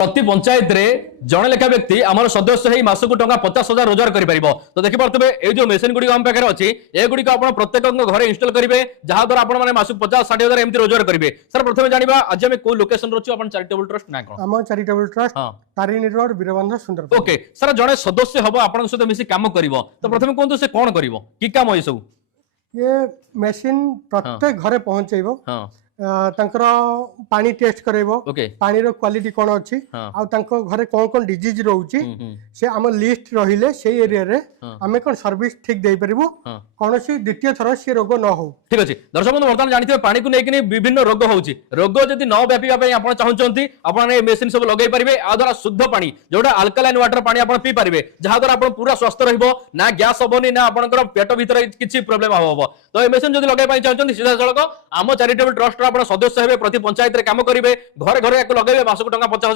प्रति पंचायत रे जड़े लेखा व्यक्ति आम सदस्य ही मासक टंका 50,000 रोजगार कर तो देखिपे ये जो मेसीन गुड़ी आम पाखे अच्छी ये गुड़ी आप प्रत्येक घर इनस्टॉल करेंगे जहाद्वारा आप मासक 50-60,000 एमती रोजगार करेंगे। सर प्रथम जाना आज आम कौ लोकेशन रही चैरिटेबल ट्रस्ट ना कौन आम चैरिटेबल ट्रस्ट तारिणी रोड वीरबंध सुंदर। ओके सर जड़े सदस्य हम आप सहित मिसी काम कर तो प्रथम कहतु से कौन कर कि काम ये सब ये मेसीन प्रत्येक घरे पहुंचेबो तांकर पानी टेस्ट करेबो पानी रो क्वालिटी कोन अछि आ तांको घरे कोन कोन डिजीज रहउची से हम लिस्ट रहिले से एरिया रे हमें कोन सर्विस ठीक देई परबो कोनोसी द्वितीय थर से रोग न हो। ठीक अछि दर्शक बंधु वर्तमान जानथिबे पानी को नेकिनी विभिन्न रोग होउची रोग जदि न व्यापीबा पई आपण चाहउचंती आपण ए मेसिन सब लगाई परिबे आ द्वारा शुद्ध पानी जोटा अल्कलाइन वाटर पानी आपण पी परिबे जहा द्वारा आपण पूरा स्वस्थ रहइबो ना गैस होबोनी ना आपनकर पेट भीतर किछि प्रॉब्लम होबो। तो ए मेसिन जदि लगाई पई चाहउचंती सीधा सळक आम चैरिटेबल ट्रस्ट आपण सदस्य हेबे प्रति पंचायत रे काम करिवे घरे घरे एक लगाइबे मासक टंका 50,000